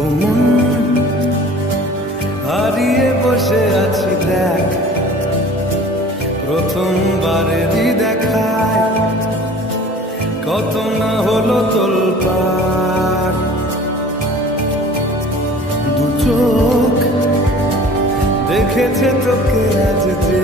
ও মন হারিয়ে বসে আছি দেখ, প্রথমবারেরই দেখায় কত না হলো তোলপাড়। দু চোখ দেখেছে তোকে আজ যে